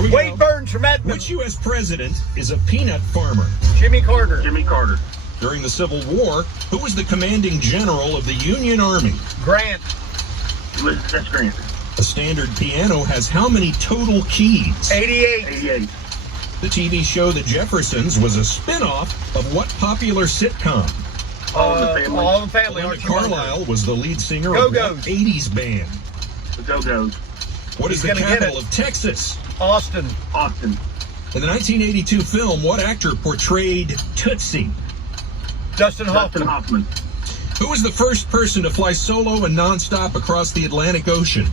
Here we go. Wade Burns from Edmond. Which U.S. president is a peanut farmer? Jimmy Carter. Jimmy Carter. During the Civil War, who was the commanding general of the Union Army? Grant. That's Grant. A standard piano has how many total keys? 88. 88. The TV show The Jeffersons was a spin-off of what popular sitcom? All in the Family. All in the Family. Linda Archie Bunker. Carlisle was the lead singer of Go-Go's. what 80s band? The Go-Go's. What is He's the gonna get capital it. of Texas? Austin. Austin. In the 1982 film, what actor portrayed Tootsie? Dustin Dustin Hoffman. Hoffman. Who was the first person to fly solo and nonstop across the Atlantic Ocean?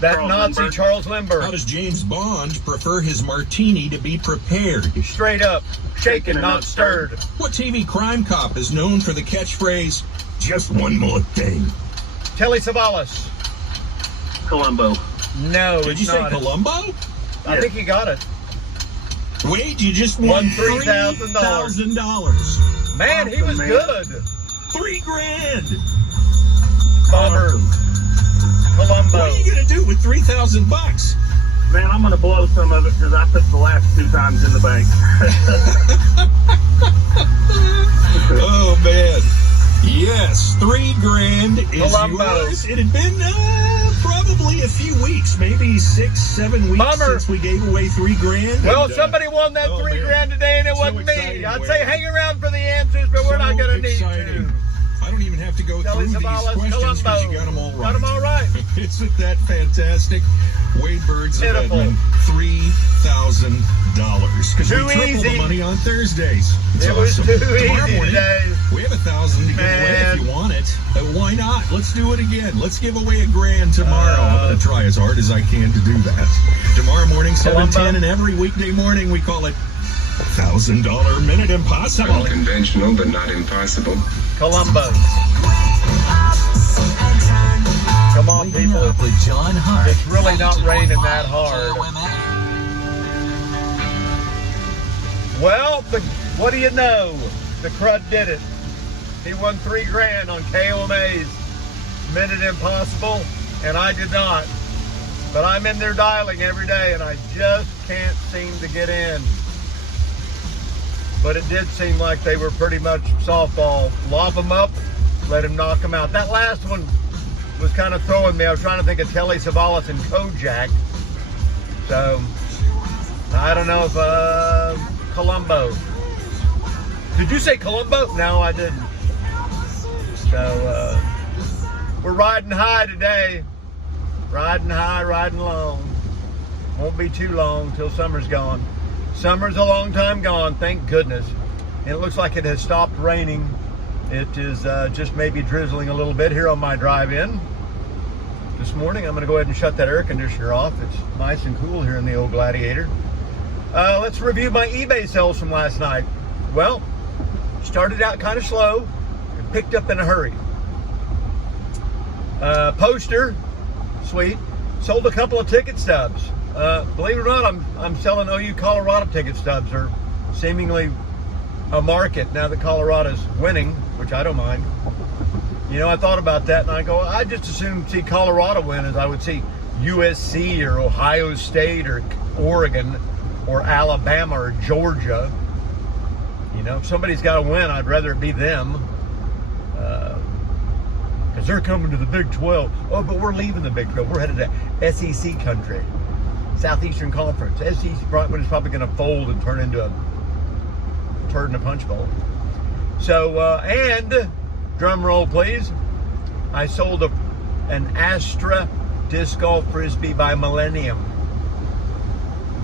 That Charles Nazi, Lindbergh. Charles How Lindbergh. does James Bond prefer his martini to be prepared? Straight up. Shaken, not stirred. What TV crime cop is known for the catchphrase, just one more thing? Telly Savalas. Columbo. No, Did it's you say not. Columbo? I think he got it. Wade, you just won $3,000. $3,000. Man, he was Man. good. $3,000. Bummer. Columbo. What are you gonna do with $3,000? Man, I'm going to blow some of it because I put the last 2 times in the bank. Oh man, yes, $3,000 is Columbo. yours. It had been probably a few weeks, maybe 6, 7 weeks Bummer. since we gave away $3,000. Well, And, somebody won that oh, $3,000 man. today, and it So wasn't me. exciting, I'd Wade. say hang around for the answers, but we're not So going to need exciting. to. I don't even have to go Telly through these Savalas, questions because Columbo. you got them all right. Got them all right. Isn't that fantastic? Wade Burns of Pitiful. Edmond, $3,000. Because we Too triple easy. the money on Thursdays. It's It was awesome. too Tomorrow easy morning, today. we have 1,000 to give away Man. if you want it. Why not? Let's do it again. Let's give away $1,000 tomorrow. I'm going to try as hard as I can to do that. Tomorrow morning, 7:10, and every weekday morning we call it $1,000 Minute Impossible. Unconventional, but not impossible. Columbo. Come on, Waking people. up with John Hart. It's really not raining that hard. Well, what do you know? The crud did it. He won $3,000 on KOMA's Minute Impossible, and I did not. But I'm in there dialing every day, and I just can't seem to get in. But it did seem like they were pretty much softball. Lob them up, let him knock them out. That last one was kind of throwing me. I was trying to think of Telly Savalas and Kojak. So, I don't know if Columbo. Did you say Columbo? No, I didn't. So, we're riding high today. Riding high, riding long. Won't be too long till summer's gone. Summer's a long time gone, thank goodness. And it looks like it has stopped raining. It is just maybe drizzling a little bit here on my drive-in. This morning, I'm going to go ahead and shut that air conditioner off. It's nice and cool here in the old Gladiator. Let's review my eBay sales from last night. Well, started out kind of slow and picked up in a hurry. Poster, sweet. Sold a couple of ticket stubs. Believe it or not, I'm selling OU Colorado ticket stubs. Are seemingly a market now that Colorado's winning, which I don't mind. You know, I thought about that, and I go, I just as soon see Colorado win as I would see USC or Ohio State or Oregon or Alabama or Georgia. You know, if somebody's got to win, I'd rather it be them. Because they're coming to the Big 12. Oh, but we're leaving the Big 12. We're headed to SEC country. Southeastern Conference. SEC is probably going to fold and turn into a turd in a punch bowl. So, and, drum roll please, I sold an Astra disc golf frisbee by Millennium.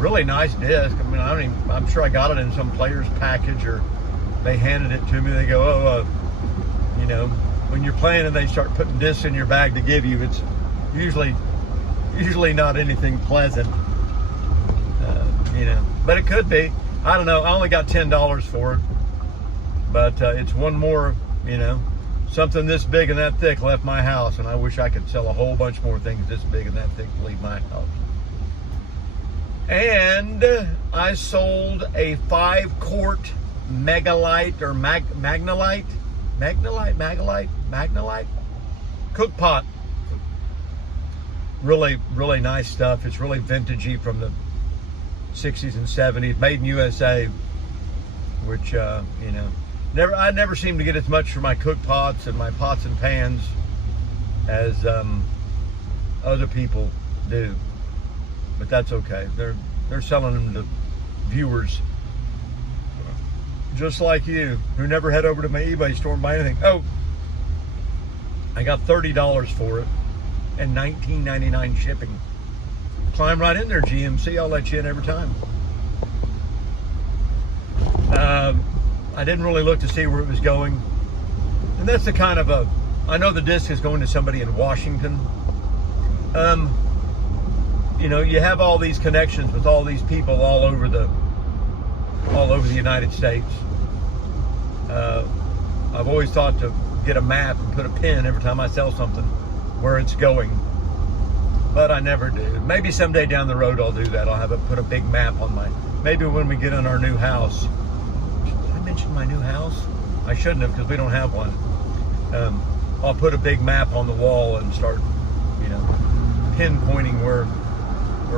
Really nice disc. I mean, I'm sure I got it in some player's package, or they handed it to me. They go, you know, when you're playing and they start putting discs in your bag to give you, it's usually not anything pleasant. You know, but it could be. I don't know. I only got $10 for it, but it's one more, you know, something this big and that thick left my house, and I wish I could sell a whole bunch more things this big and that thick to leave my house. And I sold a 5-quart Megalite or Magnalite cook pot. Really, really nice stuff. It's really vintagey from the 60s and 70s, made in USA, which, you know, I never seem to get as much for my cook pots and my pots and pans as other people do. But that's okay. They're selling them to viewers just like you, who never head over to my eBay store and buy anything. Oh, I got $30 for it and $19.99 shipping. Climb right in there, GMC. I'll let you in every time. I didn't really look to see where it was going. And that's the kind of I know the disc is going to somebody in Washington. You know, you have all these connections with all these people all over the United States. I've always thought to get a map and put a pin every time I sell something where it's going, but I never do. Maybe someday down the road I'll do that. I'll put a big map on maybe when we get in our new house. Did I mention my new house? I shouldn't have, because we don't have one. I'll put a big map on the wall and start, you know, pinpointing where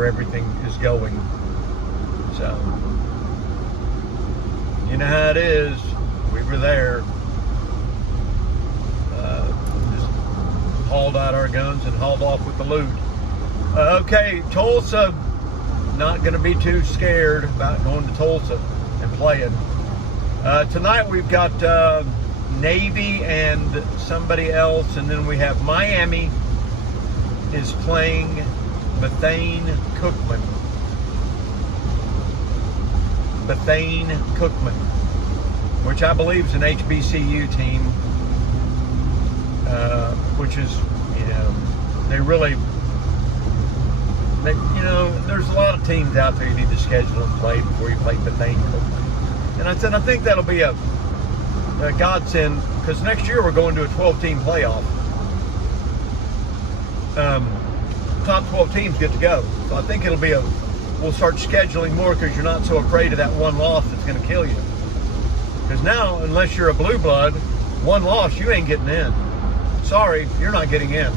everything is going. So, you know how it is. We were there. Just hauled out our guns and hauled off with the loot. Okay, Tulsa. Not going to be too scared about going to Tulsa and playing. Tonight we've got Navy and somebody else, and then we have Miami is playing Bethune-Cookman. Bethune-Cookman, which I believe is an HBCU team, which is, you know, you know, there's a lot of teams out there you need to schedule and play before you play Bethune-Cookman. And I said, I think that'll be a godsend, because next year we're going to a 12-team playoff. Top 12 teams get to go. So I think it'll be we'll start scheduling more, because you're not so afraid of that one loss that's going to kill you. Because now, unless you're a blue blood, one loss, you ain't getting in. Sorry, you're not getting in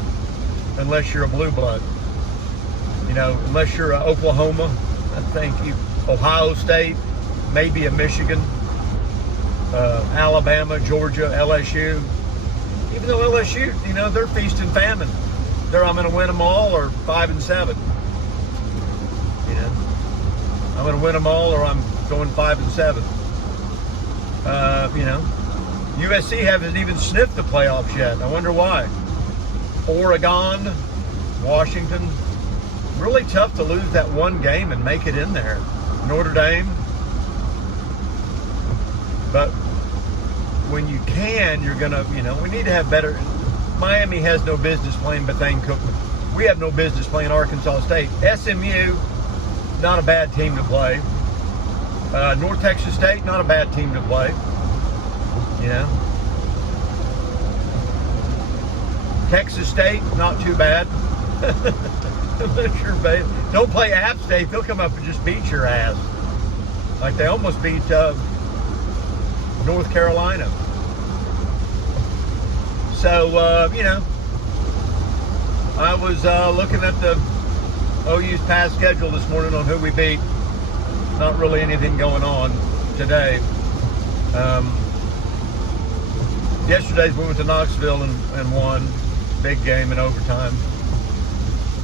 unless you're a blue blood. You know, unless you're Oklahoma, I think Ohio State, maybe a Michigan, Alabama, Georgia, LSU. Even though LSU, you know, they're feast and famine. I'm going to win them all, or 5-7. You know, I'm going to win them all, or I'm going 5-7. You know, USC haven't even sniffed the playoffs yet. I wonder why. Oregon, Washington, really tough to lose that one game and make it in there. Notre Dame. But when you can, you're going to, you know, we need to have better. Miami has no business playing Bethune-Cookman. We have no business playing Arkansas State. SMU, not a bad team to play. North Texas State, not a bad team to play. You know. Texas State, not too bad. Don't play App State. They'll come up and just beat your ass. Like they almost beat North Carolina. So, you know, I was looking at the OU's past schedule this morning on who we beat. Not really anything going on today. Yesterday's we went to Knoxville and won. Big game in overtime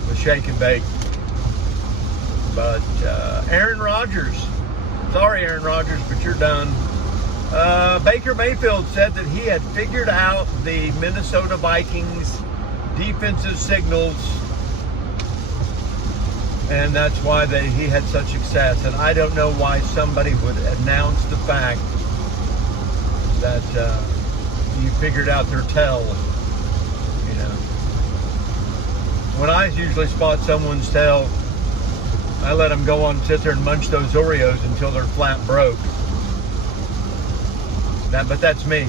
with shake and bake. But Aaron Rodgers. Sorry, Aaron Rodgers, but you're done. Baker Mayfield said that he had figured out the Minnesota Vikings defensive signals, and that's why he had such success. And I don't know why somebody would announce the fact that you figured out their tell. You know, when I usually spot someone's tell, I let them go on and sit there and munch those Oreos until they're flat broke. But that's me.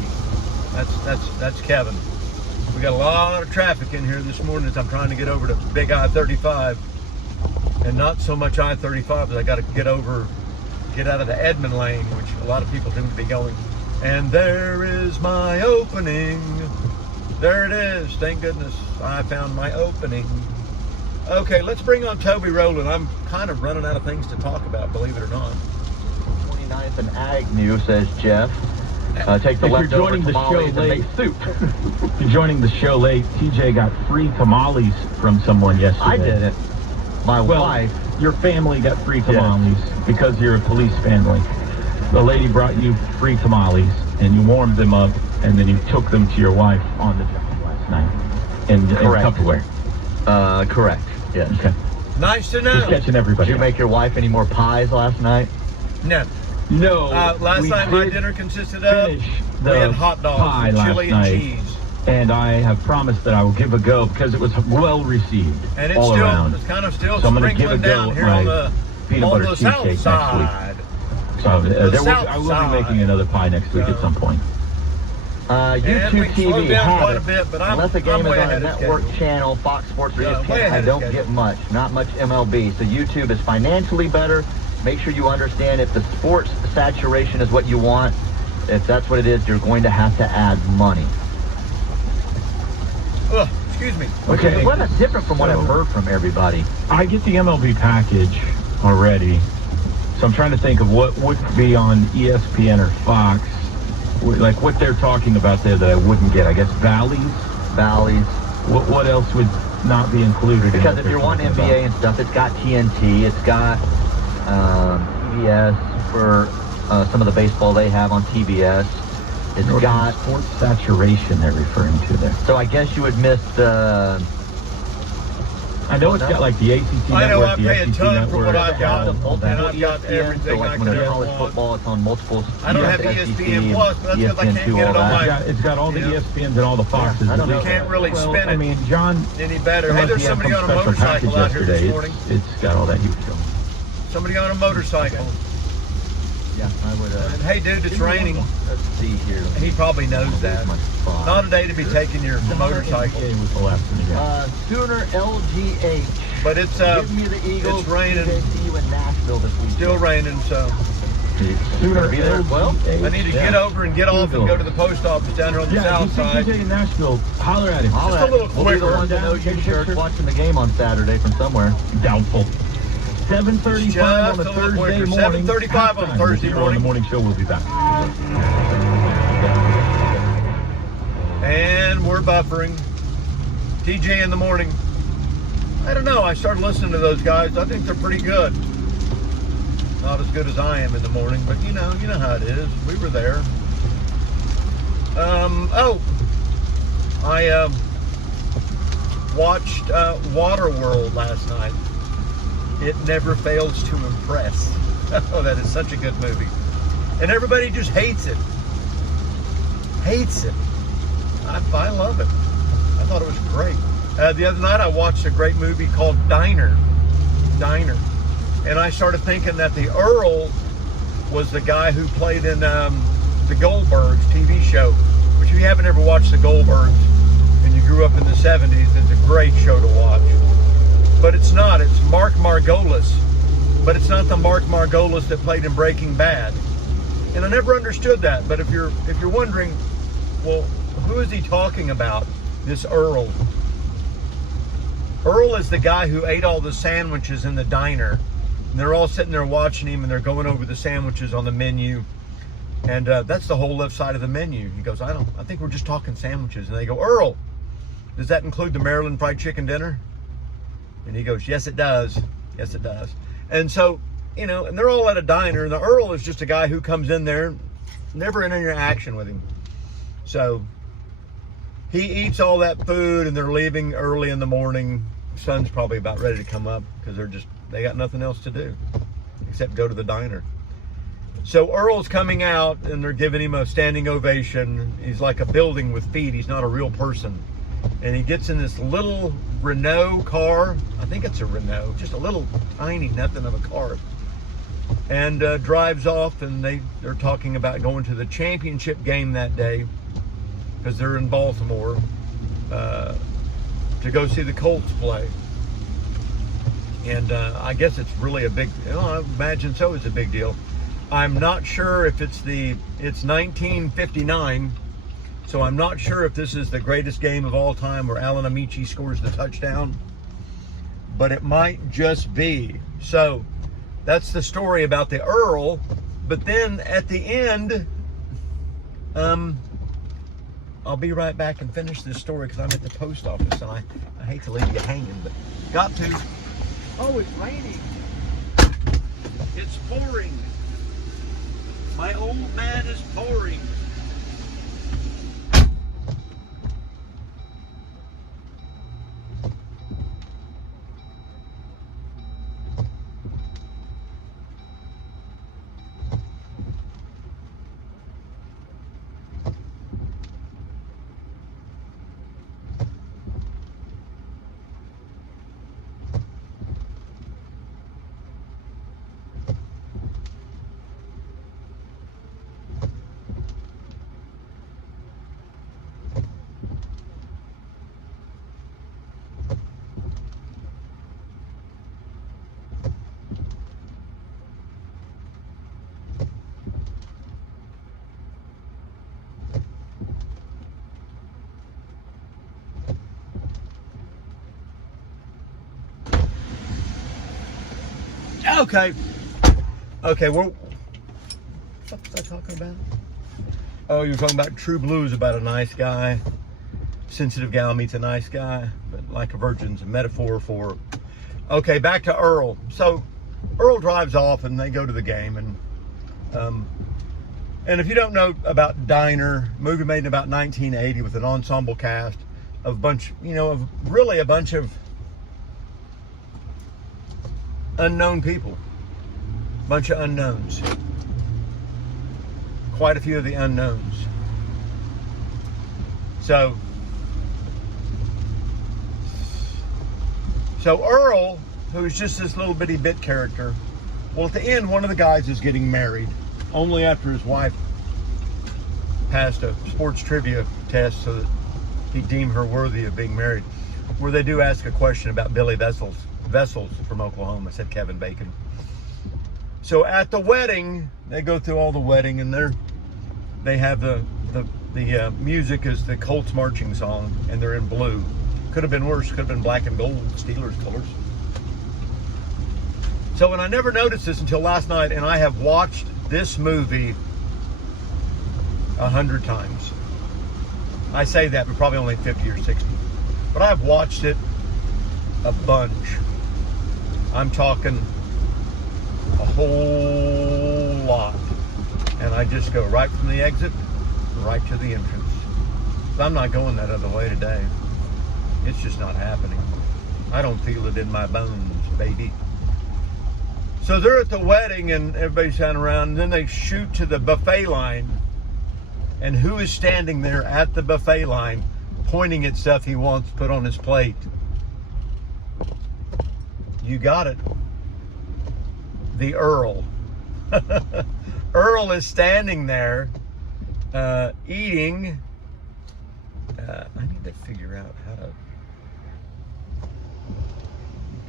That's Kevin. We got a lot of traffic in here this morning as I'm trying to get over to big I-35, and not so much I-35 as I got to get out of the Edmond lane, which a lot of people seem to be going. And there is my opening. There it is. Thank goodness I found my opening. Okay, let's bring on Toby Rowland. I'm kind of running out of things to talk about, believe it or not. 29th and Agnew, says Jeff. Take the If you're leftover joining the show tamales and late, make soup. if you're joining the show late, TJ got free tamales from someone yesterday. I didn't. My wife. Your family got free tamales because you're a police family. The lady brought you free tamales, and you warmed them up, and then you took them to your wife on the job last night in Tupperware. Correct. Yes. Okay. Nice to know. Just catching everybody. Did you make your wife any more pies last night? No. No. Last we night my did dinner consisted of finish we had the hot dogs pie with last chili and night. cheese. And I have promised that I will give a go because it was well received And it's all still around. it's kind of still So I'm gonna give sprinkling a go down at here my on the peanut butter south cheesecake next side. So I will south be making another pie next week at some point. And YouTube we slowed TV down had quite it. a bit, but Unless the game I'm is way on a ahead of network schedule. channel, Fox Sports or Yeah, way ESPN, ahead I of don't schedule. get much. Not much MLB. So YouTube is financially better. Make sure you understand if the sports saturation is what you want, if that's what it is, you're going to have to add money. Ugh, excuse me. Okay. Well, that's different from what I've heard from everybody. I get the MLB package already, so I'm trying to think of what would be on ESPN or Fox, like what they're talking about there that I wouldn't get. I guess Valleys. What else would not be included? Because in if you're wanting NBA and stuff, it's got TNT, it's got TBS for some of the baseball they have on TBS. It's got sports saturation they're referring to there. So I guess you would miss the. I know it's got like the ACC I know network, I the pay a SEC ton for network. what I've got, multiple and I've got ESPN, everything so like I when could there's ever college want. football, it's on multiple. I don't have SEC ESPN Plus, but that's because I can't ESPN2, get it all on that. my. It's got all the Yeah. ESPNs and all the Foxes. Yeah, I don't at know. least. You can't really Well, spin it. I mean, John. Any better. Hey, unless there's he had somebody some on a special motorcycle package out here this yesterday, morning. It's got all that huge film. Somebody on a motorcycle. Yeah, I would. And hey, dude, it's raining. Let's see here. He probably knows that. My spot. Not a day to be taking your motorcycle. NBA was the last one again. Sooner LGH. But it's Give me the Eagles. it's raining. See you in Nashville this week. still raining, so Sooner be there at 12? I need to get over and get off and go to the post office down here on the Yeah, south if you see side. TJ in Nashville, holler at him. I'll Just a little We'll be the quicker. ones that know you Take a shirts picture. watching the game on Saturday from somewhere. Doubtful. 7:35 on Just a a little Thursday quicker. morning. 7:35 on Halftime. Thursday Here on morning. the morning show, we'll be back. And we're buffering. TJ in the morning. I don't know. I started listening to those guys. I think they're pretty good. Not as good as I am in the morning, but you know how it is. We were there. I watched Waterworld last night. It never fails to impress. Oh, that is such a good movie. And everybody just hates it. Hates it. I love it. I thought it was great. The other night I watched a great movie called Diner. And I started thinking that the Earl was the guy who played in the Goldbergs TV show. Which if you haven't ever watched the Goldbergs and you grew up in the 70s, it's a great show to watch. But it's not. It's Mark Margolis. But it's not the Mark Margolis that played in Breaking Bad. And I never understood that. But if you're wondering, well, who is he talking about? This Earl. Earl is the guy who ate all the sandwiches in the diner. And they're all sitting there watching him, and they're going over the sandwiches on the menu. And that's the whole left side of the menu. He goes, I think we're just talking sandwiches. And they go, Earl, does that include the Maryland fried chicken dinner? And he goes, yes, it does. Yes, it does. And so, and they're all at a diner, and the Earl is just a guy who comes in there, never in interaction with him. So he eats all that food, and they're leaving early in the morning. Sun's probably about ready to come up because they got nothing else to do except go to the diner. So Earl's coming out, and they're giving him a standing ovation. He's like a building with feet. He's not a real person. And he gets in this little Renault car. I think it's a Renault, just a little tiny nothing of a car. And drives off, and they're talking about going to the championship game that day because they're in Baltimore to go see the Colts play. And I guess it's really a big, I imagine so, it's a big deal. I'm not sure if it's 1959, so I'm not sure if this is the greatest game of all time where Alan Amici scores the touchdown. but it might just be. So that's the story about the Earl. But then at the end, I'll be right back and finish this story because I'm at the post office and I hate to leave you hanging, but got to. Oh, it's raining. It's pouring. My old man is pouring. Okay, what was I talking about? Oh, you're talking about True Blues, about a nice guy. Sensitive gal meets a nice guy, but like a virgin's a metaphor for... Okay, back to Earl. So Earl drives off and they go to the game, and if you don't know about Diner, movie made in about 1980 with an ensemble cast of a bunch of unknown people. Bunch of unknowns. Quite a few of the unknowns. So Earl, who's just this little bitty bit character, well, at the end, one of the guys is getting married only after his wife passed a sports trivia test so that he deemed her worthy of being married, where they do ask a question about Billy Vessels from Oklahoma. I said Kevin Bacon. So at the wedding, they go through all the wedding, and they have the music is the Colts marching song, and they're in blue. Could have been worse. Could have been black and gold, Steelers colors. So, and I never noticed this until last night, and I have watched this movie 100 times. I say that, but probably only 50 or 60. But I've watched it a bunch. I'm talking a whole lot. And I just go right from the exit, right to the entrance. So I'm not going that other way today. It's just not happening. I don't feel it in my bones, baby. So they're at the wedding and everybody's standing around, and then they shoot to the buffet line. And who is standing there at the buffet line pointing at stuff he wants put on his plate? You got it. The Earl. Earl is standing there eating. I need to figure out how to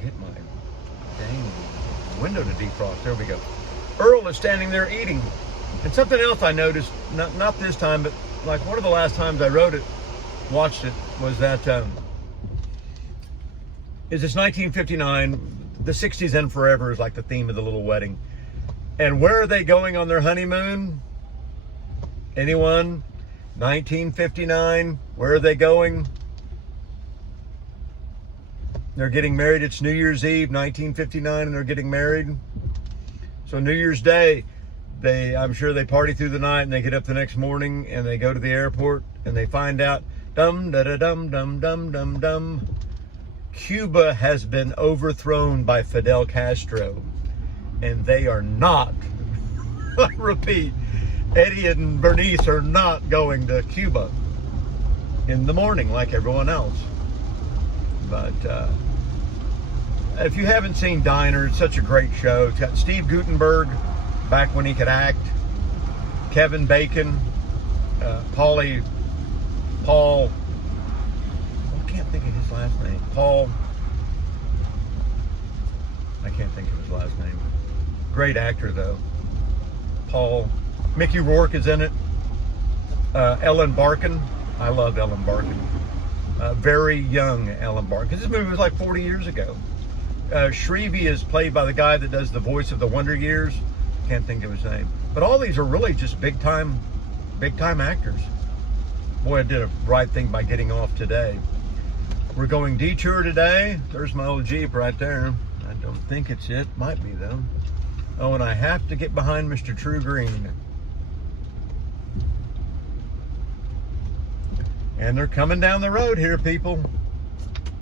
get my dang window to defrost. There we go. Earl is standing there eating. And something else I noticed, not this time, but like one of the last times I watched it, was that is this 1959, the 60s and forever is like the theme of the little wedding. And where are they going on their honeymoon? Anyone? 1959, where are they going? They're getting married. It's New Year's Eve, 1959, and they're getting married. So New Year's Day, I'm sure they party through the night, and they get up the next morning and they go to the airport and they find out, dum da da dum dum dum dum dum, Cuba has been overthrown by Fidel Castro, and they are not, I repeat, Eddie and Bernice are not going to Cuba in the morning like everyone else. But if you haven't seen Diner, it's such a great show. It's got Steve Guttenberg, back when he could act, Kevin Bacon, Paul, I can't think of his last name. I can't think of his last name. Great actor though. Mickey Rourke is in it. Ellen Barkin. I love Ellen Barkin. Very young Ellen Barkin. This movie was like 40 years ago. Shrevey is played by the guy that does the voice of the Wonder Years. Can't think of his name. But all these are really just big time actors. Boy, I did a right thing by getting off today. We're going detour today. There's my old Jeep right there. I don't think it's it. Might be though. Oh, and I have to get behind Mr. True Green. And they're coming down the road here, people.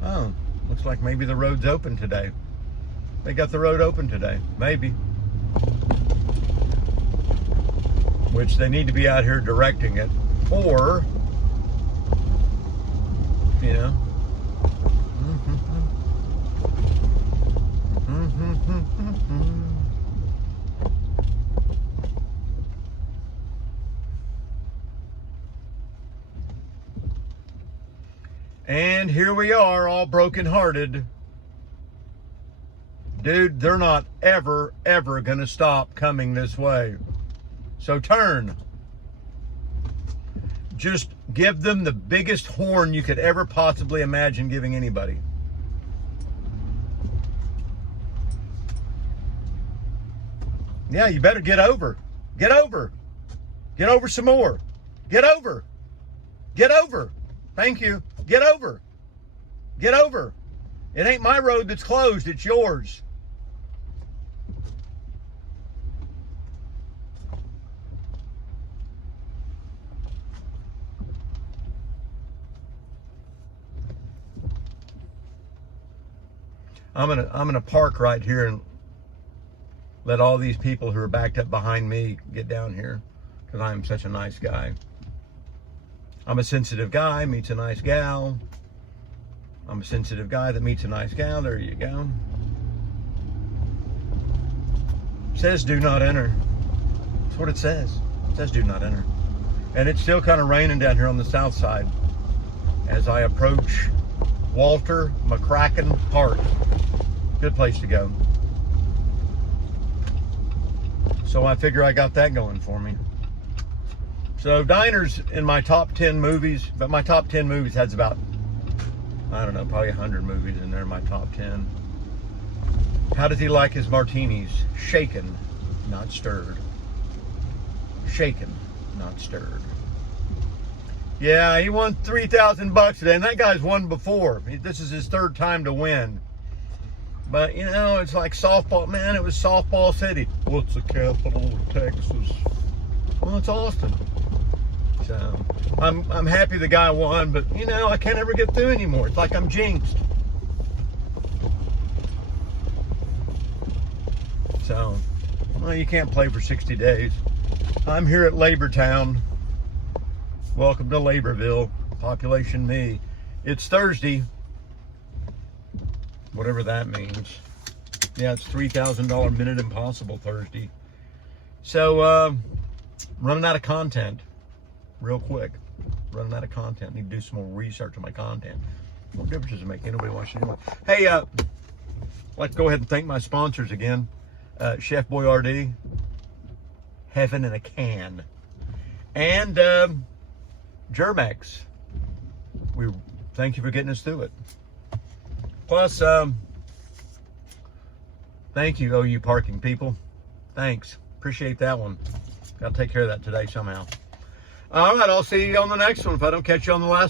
Oh, looks like maybe the road's open today. They got the road open today. Maybe. Which they need to be out here directing it. Or, you know. And here we are, all brokenhearted. Dude, they're not ever going to stop coming this way. So turn. Just give them the biggest horn you could ever possibly imagine giving anybody. Yeah, you better get over. Get over. Get over some more. Get over. Get over. Thank you. Get over. Get over. It ain't my road that's closed. It's yours. I'm gonna park right here and let all these people who are backed up behind me get down here, because I am such a nice guy. I'm a sensitive guy, meets a nice gal. I'm a sensitive guy that meets a nice gal. There you go. Says do not enter. That's what it says. It says do not enter. And it's still kind of raining down here on the south side as I approach Walter McCracken Park. Good place to go. So I figure I got that going for me. So diners in my top 10 movies, but my top 10 movies has about, I don't know, probably 100 movies in there in my top 10. How does he like his martinis? Shaken, not stirred. Shaken, not stirred. Yeah, he won $3,000 today, and that guy's won before. This is his third time to win. But, you know, it's like softball. Man, it was softball city. What's the capital of Texas? Well, it's Austin. So, I'm happy the guy won, but, you know, I can't ever get through anymore. It's like I'm jinxed. So, well, you can't play for 60 days. I'm here at Labor Town. Welcome to Laborville. Population me. It's Thursday. Whatever that means. Yeah, it's $3,000 Minute Impossible Thursday. So, running out of content. Real quick. Running out of content. Need to do some more research on my content. What difference does it make? Anybody watch it anyway. Hey, I'd like to go ahead and thank my sponsors again. Chef Boyardee. Heaven in a Can. And Germex. We thank you for getting us through it. Plus, thank you, OU parking people. Thanks. Appreciate that one. Got to take care of that today somehow. All right, I'll see you on the next one if I don't catch you on the last one.